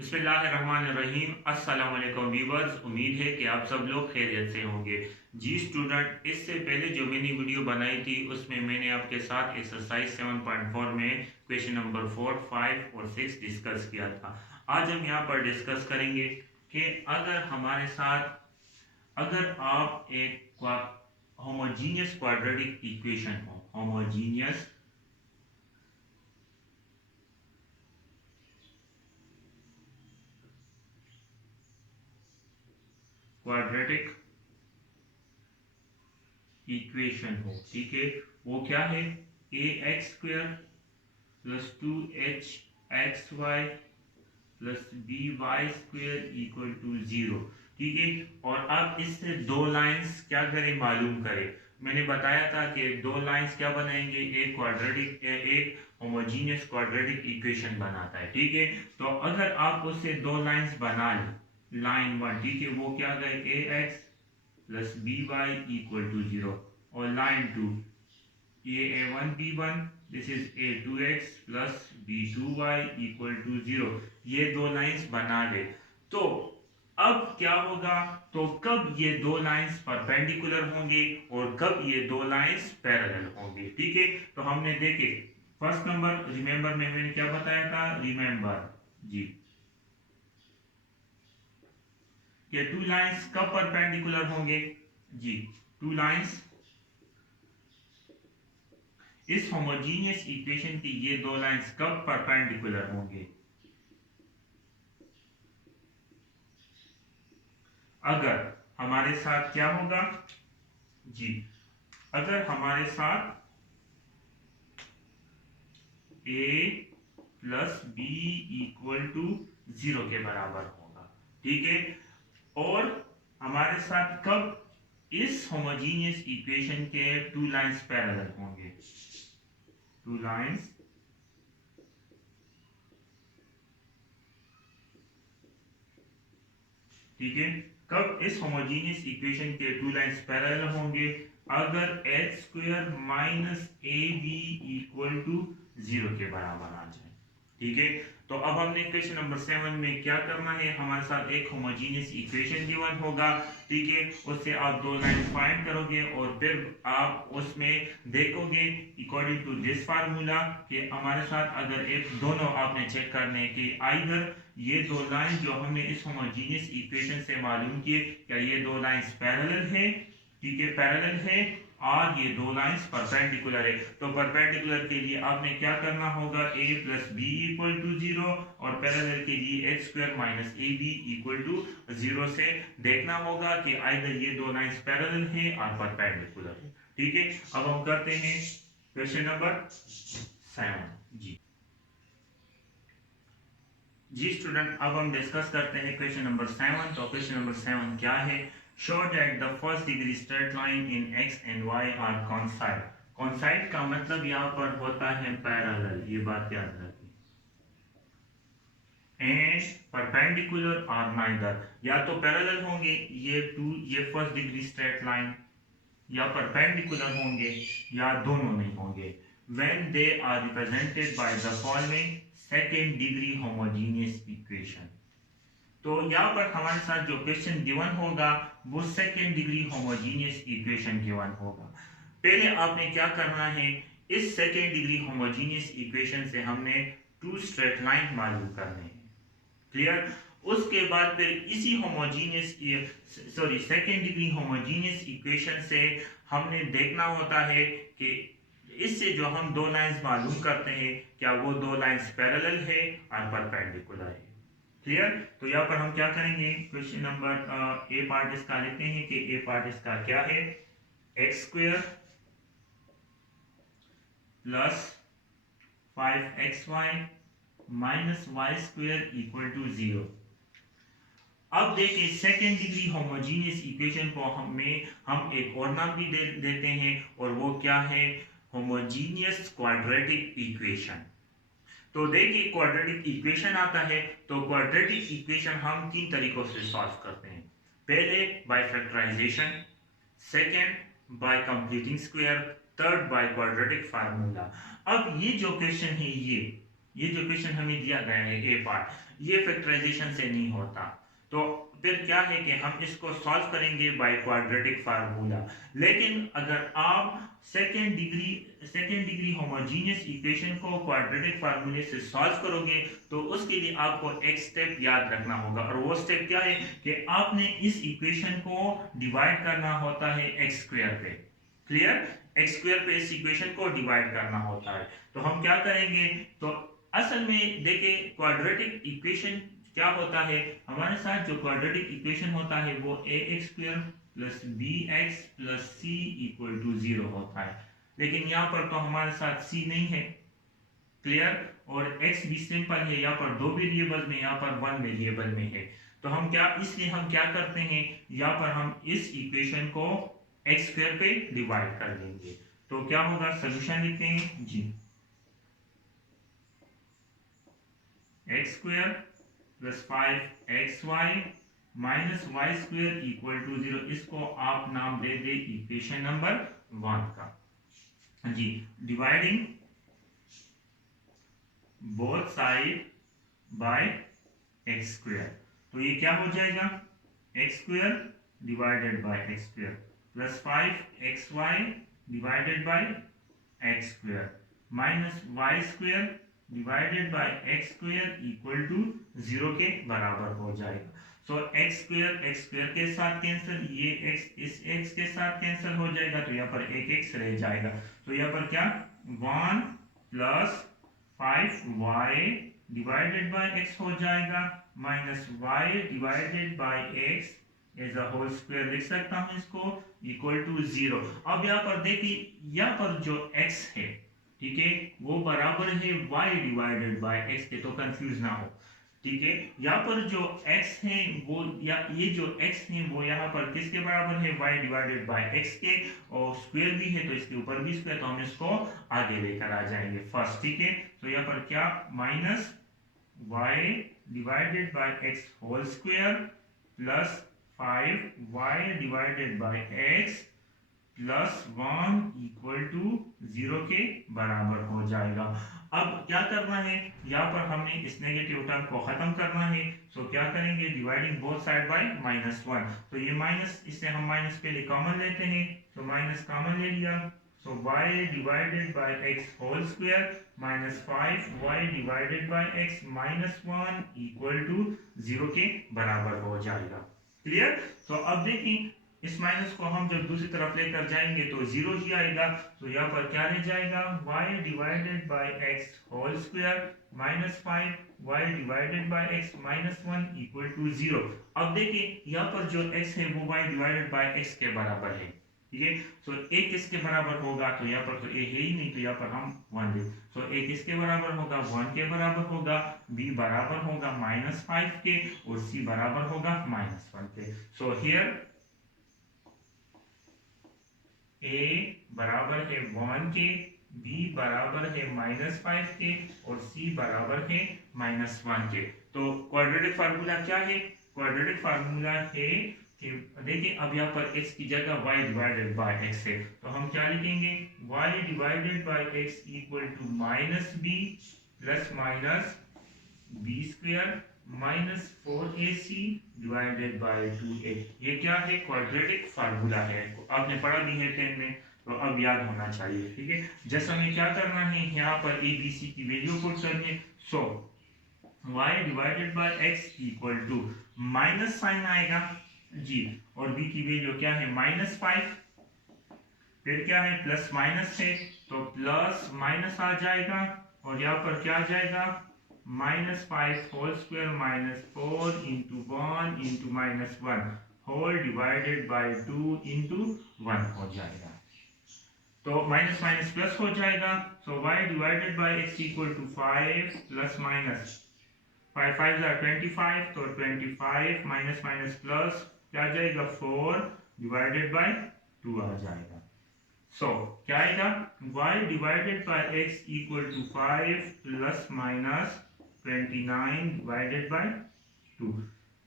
बिस्मिल्लाहिर्रहमानिर्रहीम। अस्सलाम वालेकुम व्यूअर्स, उम्मीद है कि आप सब लोग खैरियत से होंगे। जी स्टूडेंट, इससे पहले जो मैंने वीडियो बनाई थी उसमें मैंने आपके साथ एक्सरसाइज 7.4 में क्वेश्चन नंबर 4, 5 और 6 डिस्कस किया था। आज हम यहाँ पर डिस्कस करेंगे कि अगर आप एक होमोजीनियस क्वाड्रेटिक इक्वेशन हो, होमोजीनियस क्वाड्रेटिक इक्वेशन हो, ठीक है, वो क्या है, a x square plus 2h(xy) plus by² equal to 0। ठीक है, और अब इससे दो लाइंस क्या करें, मालूम करें। मैंने बताया था कि दो लाइंस क्या बनाएंगे, एक होमोजीनियस क्वाड्रेटिक इक्वेशन बनाता है। ठीक है, तो अगर आप उससे दो लाइंस बना लें, लाइन वन, ठीक है, वो क्या करें, a x plus b y equal to 0, और लाइन टू ये a1 b1, this is a2x plus b2y equal to 0। ये दो लाइंस बना ले तो अब क्या होगा, तो कब ये दो लाइंस परपेंडिकुलर होंगे और कब ये दो लाइंस पैरेलल होंगे। ठीक है, तो हमने देखे फर्स्ट नंबर, रिमेंबर में मैंने क्या बताया था, रिमेंबर जी, ये टू लाइंस कब परपेंडिकुलर होंगे जी, टू लाइंस इस होमोजीनियस इक्वेशन की ये दो लाइंस कब परपेंडिकुलर होंगे, अगर हमारे साथ क्या होगा जी, अगर हमारे साथ a plus B equal to 0 के बराबर होगा। ठीक है, और हमारे साथ कब इस होमोजीनियस इक्वेशन के टू लाइंस पैरेलल होंगे, टू लाइंस ठीक है, कब इस होमोजीनियस इक्वेशन के टू लाइंस पैरेलल होंगे, अगर H square minus A B equal to 0 के बराबर आ जाए। ठीक है, तो अब हमने क्वेश्चन नंबर 7 में क्या करना है, हमारे साथ एक होमोजीनियस इक्वेशन गिवन होगा। ठीक है, उससे आप दो लाइन फाइंड करोगे और फिर आप उसमें देखोगे अकॉर्डिंग टू दिस फार्मूला कि हमारे साथ अगर एक दोनों आपने चेक करने कि आइदर ये दो लाइन जो हमने इस होमोजीनियस इक्वेशन से मालूम किए, क्या ये दो लाइंस पैरेलल है, ठीक है, पैरेलल है, और ये दो लाइंस परपेंडिकुलर है। तो परपेंडिकुलर के लिए आपने क्या करना होगा, a plus B equal to 0, और पैरेलल के लिए X square minus A B equal to 0 से देखना होगा कि आइदर ये दो लाइंस पैरेलल है और परपेंडिकुलर है। ठीक है, अब हम करते हैं क्वेश्चन नंबर 7 जी। जी स्टूडेंट, अब हम डिस्कस करते हैं क्वेश्चन नंबर 7। तो क्वेश्चन नंबर 7 क्या है, show that the first degree straight line in X and Y are coincide. Coincide का मतलब यहाँ पर होता है पैरेलल, ये बात याद रखिए, एंड परपेंडिकुलर आर नाइदर, या तो पैरेलल होंगे ये फर्स्ट डिग्री स्ट्रेट लाइन, या परपेंडिकुलर होंगे, या दोनों नहीं होंगे। When they are represented by the following second degree homogeneous equation. तो यहाँ पर हमारे साथ जो क्वेश्चन गिवन होगा वो second degree homogeneous equation given होगा। पहले आपने क्या करना है, इस सेकेंड डिग्री होमोजीनियस इक्वेशन से हमने टू स्ट्रेट लाइन मालूम करने हैं, क्लियर। उसके बाद फिर इसी सेकेंड डिग्री होमोजीनियस इक्वेशन से हमने देखना होता है कि इससे जो हम दो लाइंस मालूम करते हैं क्या वो दो लाइंस पैरेलल है और परपेंडिकुलर है, क्लियर। तो यहाँ पर हम क्या करेंगे, क्वेश्चन नंबर ए पार्ट इसका लेते हैं कि ए पार्ट इसका क्या है, X square plus 5xy minus Y square equal to 0। अब देखिए सेकेंड डिग्री होमोजीनियस इक्वेशन को हम एक और नाम भी देते हैं, और वो क्या है, होमोजीनियस क्वाड्रेटिक इक्वेशन। तो देखिए क्वाड्रेटिक इक्वेशन आता है, तो क्वाड्रेटिक इक्वेशन हम तीन तरीकों से सॉल्व करते हैं। पहले by factorisation, second by completing square, third by quadratic formula. अब ये जो क्वेश्चन है ये जो क्वेश्चन हमें दिया गया है ए पार्ट, ये फैक्टराइजेशन से नहीं होता। तो फिर क्या है कि हम इसको सॉल्व करेंगे बाय क्वाड्रेटिक फार्मूला। लेकिन अगर आप सेकेंड डिग्री होमोजीनियस इक्वेशन को क्वाड्रेटिक फार्मूले से सॉल्व करोगे तो उसके लिए आपको एक स्टेप याद रखना होगा, और वो स्टेप क्या है कि आपने इस इक्वेशन को डिवाइड करना होता है एक्स स्क्वायर पे। क्लियर? एक्स स्क्वायर पे इस इक्वेशन को डिवाइड करना होता है। तो हम क्या करेंगे, तो असल में देखिए क्वाड्रेटिक इक्वेशन क्या होता है, हमारे साथ जो क्वाड्रेटिक इक्वेशन होता है वो a x square plus b x plus c equal to 0 होता है। लेकिन यहाँ पर तो हमारे साथ सी नहीं है। क्लियर? और x भी सिंपल है, यहाँ पर 2 वेरिएबल में, यहाँ पर 1 वेरिएबल में है। तो हम क्या, इसलिए हम क्या करते हैं, यहाँ पर हम इस इक्वेशन को एक्स स्क्वायर पे डिवाइड कर देंगे। तो क्या होगा, सोल्यूशन लिखते हैं जी, x square plus 5xy minus y square equal to 0। इसको आप नाम दे दे इक्वेशन नंबर 1 का जी। Dividing both side by x square, तो ये क्या हो जाएगा, x square divided by x square plus 5xy divided by x square minus y square divided by x square equal to 0 के बराबर हो जाएगा। सो एक्स स्क्वायर के साथ कैंसिल, ये x इस x के साथ कैंसिल हो जाएगा, तो यहाँ पर एक x रह जाएगा। तो यहाँ पर क्या, 1 plus 5y divided by x हो जाएगा minus y divided by x as a whole square लिख सकता हूं इसको, इक्वल टू 0। अब यहाँ पर देखिए, यहाँ पर जो x है, ठीक है, वो बराबर है y डिवाइडेड बाय x के, तो कंफ्यूज ना हो। ठीक है, यहाँ पर जो x है वो, या ये जो x है वो यहाँ पर किसके बराबर है, y डिवाइडेड बाय x के, और स्क्वायर भी है तो इसके ऊपर भी स्क्वायर, तो हम इसको आगे लेकर आ जाएंगे फर्स्ट। ठीक है, तो यहाँ पर क्या, minus y divided by x whole square plus 5y divided by x plus 1 equal to 0 के बराबर हो जाएगा। अब क्या करना है, यहाँ पर हमने इस नेगेटिव टर्म को खत्म करना है। सो क्या करेंगे, डिवाइडिंग बोथ साइड बाय -1। तो ये माइनस, इससे हम माइनस पहले कॉमन लेते हैं, तो माइनस कॉमन ले लिया। So y divided by x whole square minus 5y divided by x minus 1 equal to 0 के बराबर हो जाएगा। क्लियर? तो अब देखिए, इस माइनस को हम जब दूसरी तरफ लेकर जाएंगे तो 0 ही आएगा। तो यहाँ पर क्या रह जाएगा, y divided by x whole square minus 5y divided by x minus 1 equal to 0। अब देखिए, यहाँ पर जो x है वो y डिवाइडेड बाय x के बराबर है। ठीक है, सो a किसके बराबर होगा, तो यहाँ पर तो a है ही नहीं, तो यहाँ पर हम 1 दे। सो a किसके बराबर होगा, 1 के बराबर होगा, b बराबर होगा -5 के, और c बराबर होगा -1 के। सो हियर a बराबर है 1 के, b बराबर है -5 के, और c बराबर है -1 के। तो क्वाड्रेटिक फार्मूला क्या है, क्वाड्रेटिक फार्मूला है कि देखिए, अब यहाँ पर x की जगह y डिवाइडेड बाय x है, तो हम क्या लिखेंगे, y divided by x equal to -b plus minus b square minus 4ac divided by 2a। ये क्या है, क्वाड्रेटिक फार्मूला है, आपने पढ़ा भी है 10 में, तो अब याद होना चाहिए। ठीक है, जैसे हमें क्या करना है, यहाँ पर a b c की वैल्यू पुट करनी है। So y divided by x equal to minus sign आएगा जी, और b की वैल्यू क्या है, -5, फिर क्या है, प्लस माइनस है, तो प्लस माइनस आ जाएगा, और यहाँ पर क्या आ जाएगा, -5 whole square minus 4 into 1 into -1 whole divided by 2 into 1 हो जाएगा। तो माइनस माइनस प्लस हो जाएगा। So y divided by x equal to 5 plus minus 5 5 25, तो 25 माइनस माइनस प्लस क्या आ जाएगा, 4 डिवाइडेड बाय 2 आ जाएगा। सो क्या आएगा, y divided by x equal to 5 plus minus 29 divided by 2।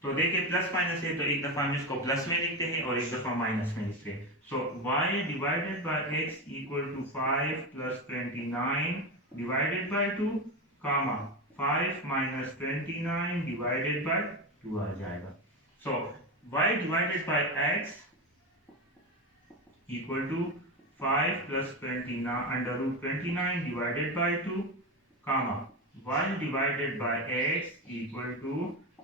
तो देखिए, प्लस माइनस है तो एक दफा हम इसको प्लस में लिखते हैं और एक दफा माइनस में लिखते हैं। So y divided by x equal to 5 plus 29 divided by 2, comma 5 minus 29 divided by 2 आ जाएगा। So y divided by x equal to 5 plus 29 under root 29 divided by 2 comma 1 divided by x equal to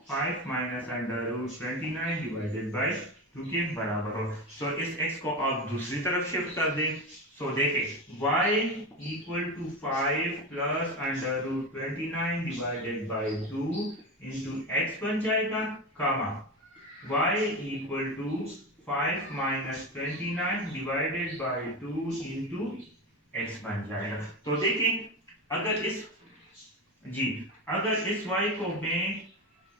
5 minus under root 29 divided by 2 के बराबर हो। सो इस x को आप दूसरी तरफ शिफ्ट कर दें। सो देखें y equal to 5 plus under root 29 divided by 2 into x बन जाएगा comma y equal to 5 minus 29 divided by 2 into x बन जाएगा। तो देखें अगर इस y को मैं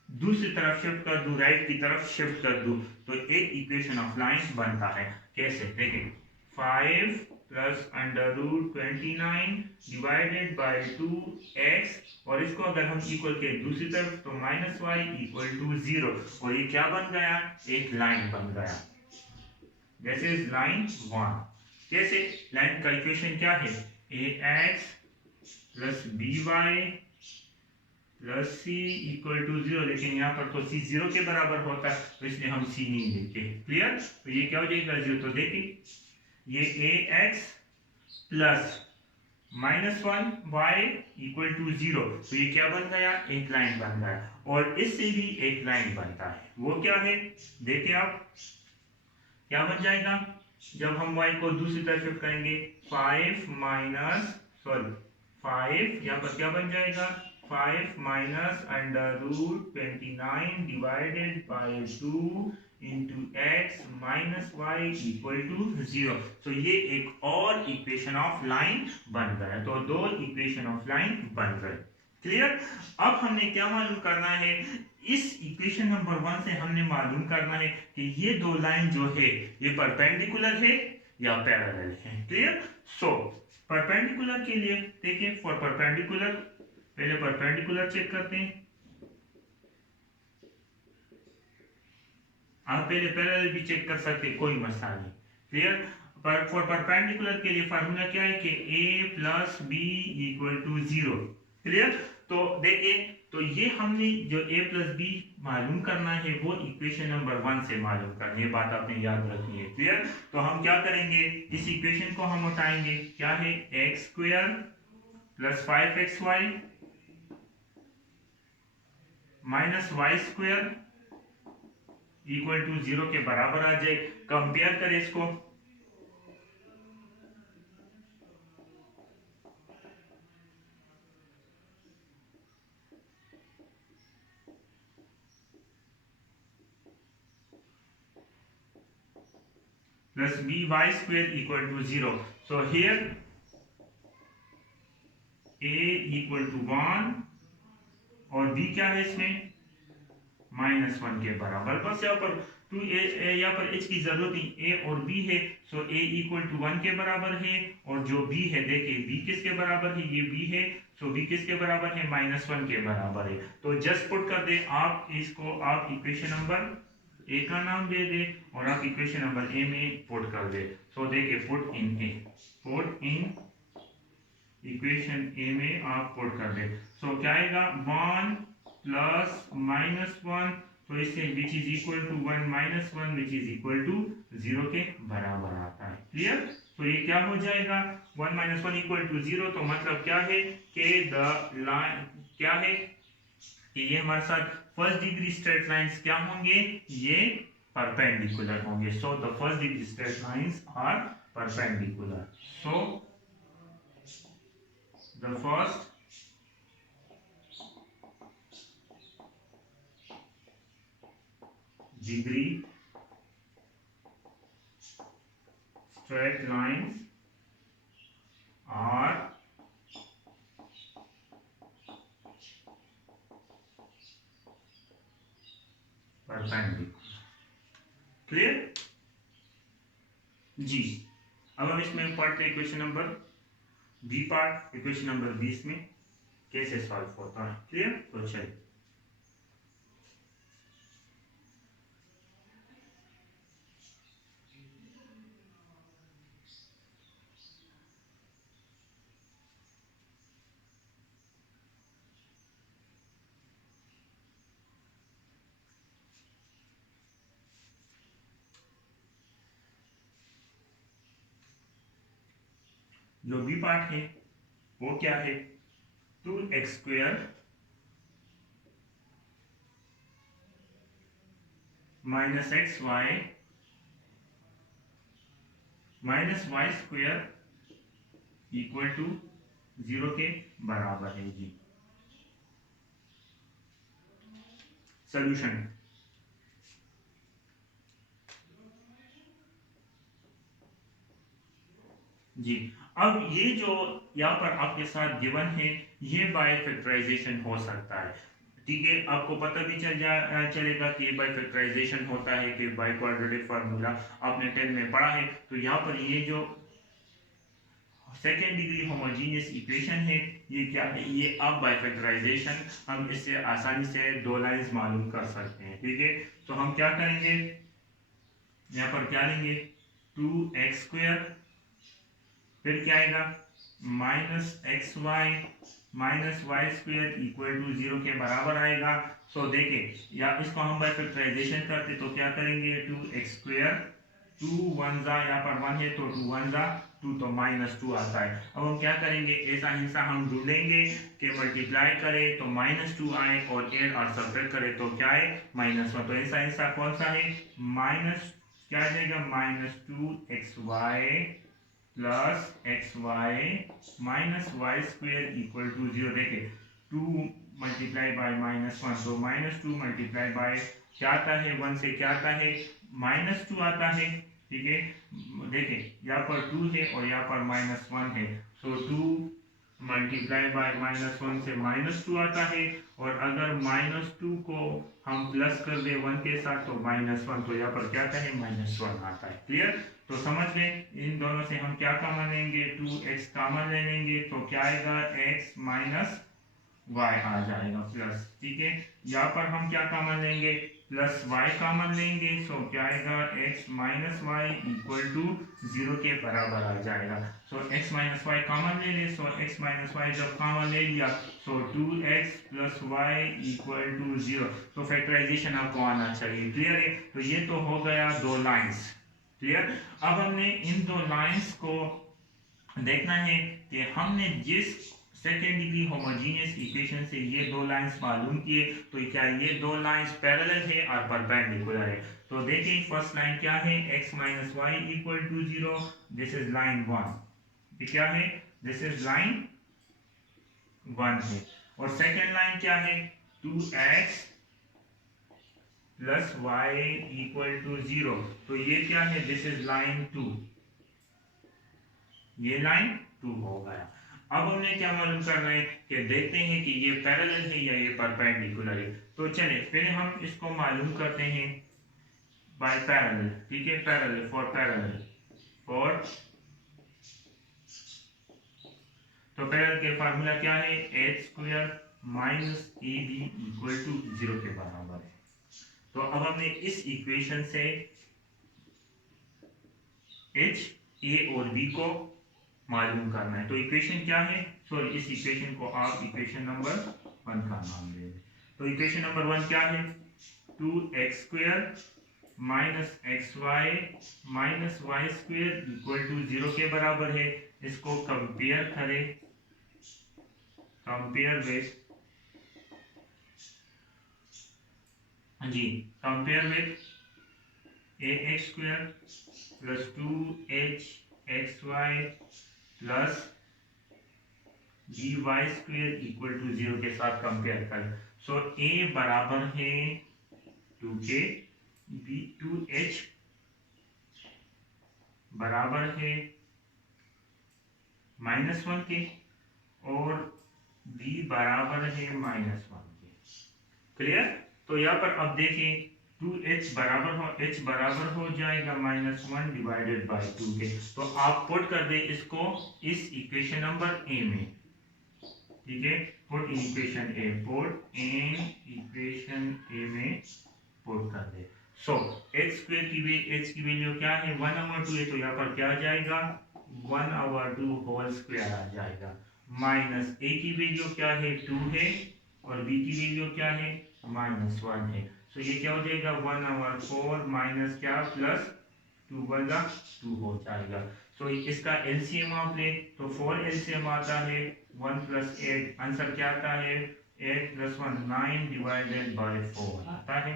दूसरी तरफ शिफ्ट कर दूं, राइट की तरफ शिफ्ट कर दूं, तो एक इक्वेशन ऑफ लाइन बनता है। कैसे देखें 5 plus under root 29 divided by 2x और इसको अगर हम इक्वल के दूसरी तरफ तो माइनस वाई इक्वल टू 0 और ये क्या बन गया, एक लाइन बन गया। This is line 1। कैसे लाइन का इक्वेशन क्या है, ax plus by plus c equal to 0, लेकिन यहाँ पर तो c 0 के बराबर होता है तो इसलिए हम c नहीं लेते। क्लियर, तो ये क्या हो जाएगा 0। तो देखिए ये ax plus minus 1y equal to 0, तो ये क्या बन गया, एक लाइन बन गया। और इससे भी एक लाइन बनता है, वो क्या है देखिए आप क्या बन जाएगा जब हम y को दूसरी तरफ शिफ्ट करेंगे 5 यहाँ पर क्या बन जाएगा 5 minus under root 29 divided by 2 into x minus y equal to 0। तो ये एक और इक्वेशन ऑफ लाइन बन गया। तो दो इक्वेशन ऑफ लाइन बन गए। क्लियर। अब हमने क्या मालूम करना है, इस इक्वेशन नंबर 1 से हमने मालूम करना है कि ये दो लाइन जो है ये परपेंडिकुलर है या पैरेलल है। क्लियर। सो परपेंडिकुलर के लिए देखिए फॉर परपेंडिकुलर पहले परपेंडिकुलर चेक करते हैं। आप पहले पैरेलल भी चेक कर सकते हैं, कोई मसला नहीं। क्लियर। फॉर परपेंडिकुलर के लिए फार्मूला क्या है कि a plus B equal to 0। Clear. तो देखिए तो ये हमने जो a प्लस बी मालूम करना है वो इक्वेशन नंबर 1 से मालूम करनी है, बात आपने याद रखनी है। क्लियर। तो हम क्या करेंगे, इस इक्वेशन को हम उठाएंगे, क्या है x square plus 5xy minus y square equal to 0 के बराबर आ जाए। कंपेयर करें इसको, plus by square equal to 0. So here a equal to 1 और b क्या है इसमें -1 के बराबर। बस यहाँ पर यहाँ पर h की जरूरत नहीं, a और b है। सो a इक्वल टू 1 के बराबर है और जो b है देखिए b किसके बराबर है, ये b है। सो b किसके बराबर है, -1 के बराबर है। तो जस्ट पुट कर दे आप इसको, आप इक्वेशन नंबर ए का नाम दे दे और आप इक्वेशन नंबर ए में पुट कर दे। सो देखिए पुट इन इक्वेशन ए में आप पुट कर दे। सो क्या आएगा 1 प्लस -1, तो इससे which is equal to 1 -1 which is equal to 0 के बराबर आता है। क्लियर। तो ये क्या हो जाएगा 1 -1 इक्वल टू 0। तो मतलब क्या है कि द लाइन क्या है कि ये हमारे साथ फर्स्ट डिग्री स्ट्रेट लाइंस क्या होंगे, ये परपेंडिकुलर होंगे। So the first degree straight lines are perpendicular. So the first degree straight lines are perpendicular। Clear जी। अब हम इसमें पढ़ते हैं equation number B part. Equation number 20 में कैसे सॉल्व होता है। क्लियर। तो चलिए जो बी पार्ट है वो क्या है, 2x² minus xy minus y² equal to 0 के बराबर है जी। सॉल्यूशन जी। अब ये जो यहाँ पर आपके साथ गिवन है ये बाय फैक्टराइजेशन हो सकता है, ठीक है। आपको पता भी चलेगा कि बाय फैक्टराइजेशन होता है कि बाय क्वाड्रेटिक फार्मूला आपने 10 में पढ़ा है। तो यहाँ पर ये जो सेकेंड डिग्री होमोजीनियस इक्वेशन है ये क्या है, ये अब बाय फैक्टराइजेशन हम इससे आसानी से दो लाइंस मालूम कर सकते हैं, ठीक है। तो हम क्या करेंगे, यहाँ पर क्या लेंगे, 2x² फिर क्या आएगा minus xy minus y² equal to 0 के बराबर आएगा। सो देखिए या इसको हम बाय फैक्टराइजेशन करते तो क्या करेंगे, 2x², 2 1 जा यहाँ पर 1 है तो 2 1 जा 2 तो -2 आता है। अब हम क्या करेंगे, ऐसा हिस्सा हम ढूंढेंगे कि मल्टीप्लाई करें तो -2 आए और एड और सब्ट्रैक्ट करें तो क्या है -1। तो ऐसा हिस्सा कौन सा है, माइनस क्या आ जाएगा -2xy plus xy minus y² equal to 0। देखिए 2 मल्टीप्लाई बाय -1 तो -2 मल्टीप्लाई बाय क्या आता है 1 से क्या आता है -2 आता है, ठीक है। देखिए यहाँ पर 2 है और यहाँ पर -1 है, सो 2 मल्टीप्लाई बाय -1 से -2 आता है। और अगर -2 को हम प्लस कर दे 1 के साथ तो -1, तो यहाँ पर क्या आता है -1 आता है। क्लियर, तो समझ लें इन दोनों से हम क्या कॉमन लेंगे, 2x कॉमन ले लेंगे तो क्या आएगा x माइनस y आ जाएगा प्लस, ठीक है। यहाँ पर हम क्या कॉमन लेंगे, प्लस y कॉमन लेंगे सो क्या आएगा x minus y equal to 0 के बराबर आ जाएगा। So x minus y common ले ले, सो x माइनस वाई जब कॉमन ले लिया so 2x plus y equal to 0। तो फैक्टराइजेशन आपको आना चाहिए, क्लियर है। तो ये तो हो गया दो लाइंस, क्लियर। अब हमने इन दो लाइंस को देखना है कि हमने जिस सेकेंड डिग्री होमोजीनियस इक्वेशन से ये दो लाइंस मालूम किए तो क्या ये दो लाइंस पैरेलल है और परपेंडिकुलर है। तो देखिए फर्स्ट लाइन क्या है, x minus y equal to 0, this is line 1, क्या है दिस इज लाइन 1 है। और सेकेंड लाइन क्या है, 2x plus y equal to 0, तो ये क्या है दिस इज लाइन 2, ये लाइन 2 हो गया। अब हमने क्या मालूम करना है कि देखते हैं कि ये पैरेलल है या ये परपेंडिकुलर है। तो चले फिर हम इसको मालूम करते हैं बाय पैरेलल, ठीक है। पैरेलल फॉर तो पैरेलल के फार्मूला क्या है, h² minus ab equal to 0 के बराबर है। तो अब हमने इस इक्वेशन से h, a और b को मालूम करना है। तो इक्वेशन क्या है, सॉरी इस इक्वेशन को आप इक्वेशन नंबर 1 का नाम दे दें। तो इक्वेशन नंबर 1 क्या है, 2x² minus xy minus y² equal to 0 के बराबर है। इसको कंपेयर करें, कंपेयर विथ जी, compare with ax² plus 2hxy plus dy² equal to 0 के साथ कंपेयर करें। सो a बराबर है 2 के, b 2h बराबर है -1 के और b बराबर है -1 के, क्लियर। तो यहाँ पर अब देखिए 2h बराबर हो जाएगा -1 डिवाइडेड बाय 2 के। तो आप पुट कर दे इसको इस इक्वेशन नंबर a में, ठीक है। Put in equation a, put in equation a में पुट कर दे। सो h² की वैल्यू क्या है 1/2 है, तो यहाँ पर क्या आ जाएगा 1/2 होल स्क्वायर आ जाएगा। माइनस a की वैल्यू क्या है 2 है और b की वैल्यू क्या है -1 है। सो ये क्या हो जाएगा 1/4 माइनस क्या प्लस 2 बजा 2 हो जाएगा। तो इसका एलसीएम आप ले तो 4 एलसीएम आता है 1 + 8, आंसर क्या आता है 8 + 1 9 डिवाइडेड बाय 4 आता है।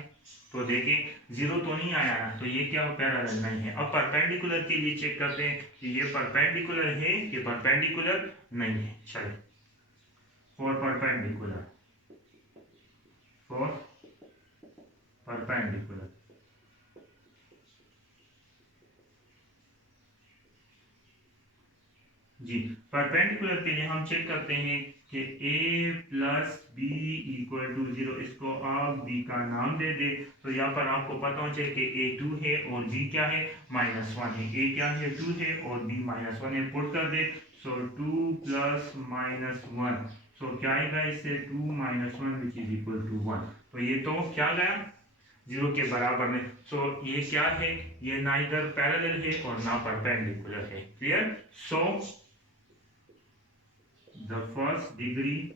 तो देखिए जीरो तो नहीं आया ना, तो ये क्या पैरेलल नहीं है। अब परपेंडिकुलर के लिए चेक करते हैं कि ये परपेंडिकुलर है कि परपेंडिकुलर नहीं है। चलो फॉर परपेंडिकुलर, फॉर परपेंडिकुलर जी, परपेंडिकुलर के लिए हम चेक करते हैं कि a + b = 0। इसको आप b का नाम दे दे तो यहाँ पर आपको पता होना चाहिए कि a 2 है और b क्या है -1 है। a क्या है 2 है और b -1 है। पुट कर दे, सो 2 + -1, सो क्या आएगा इससे 2 - 1 विच इज इक्वल टू 1। तो ये तो क्या गया 0 के बराबर में। सो ये क्या है, ये ना इधर पैरेलल है और ना परपेंडिकुलर है। Clear? So the first degree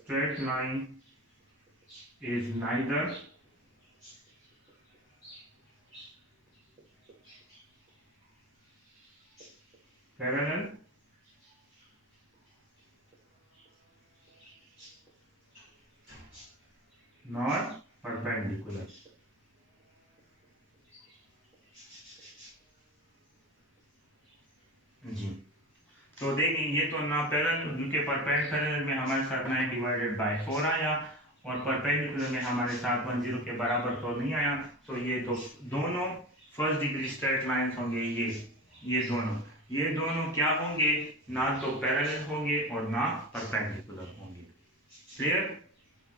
straight line is neither parallel nor perpendicular। जी, तो देखिए ये तो ना पैरेलल, क्योंकि परपेंडिकुलर में हमारे साथ 9 डिवाइडेड बाय 4 आया और परपेंडिकुलर में हमारे साथ 1 0 के बराबर तो नहीं आया। तो ये तो दोनों फर्स्ट डिग्री स्ट्रेट लाइंस होंगे। ये दोनों क्या होंगे, ना तो पैरेलल होंगे और ना परपेंडिकुलर होंगे। क्लियर?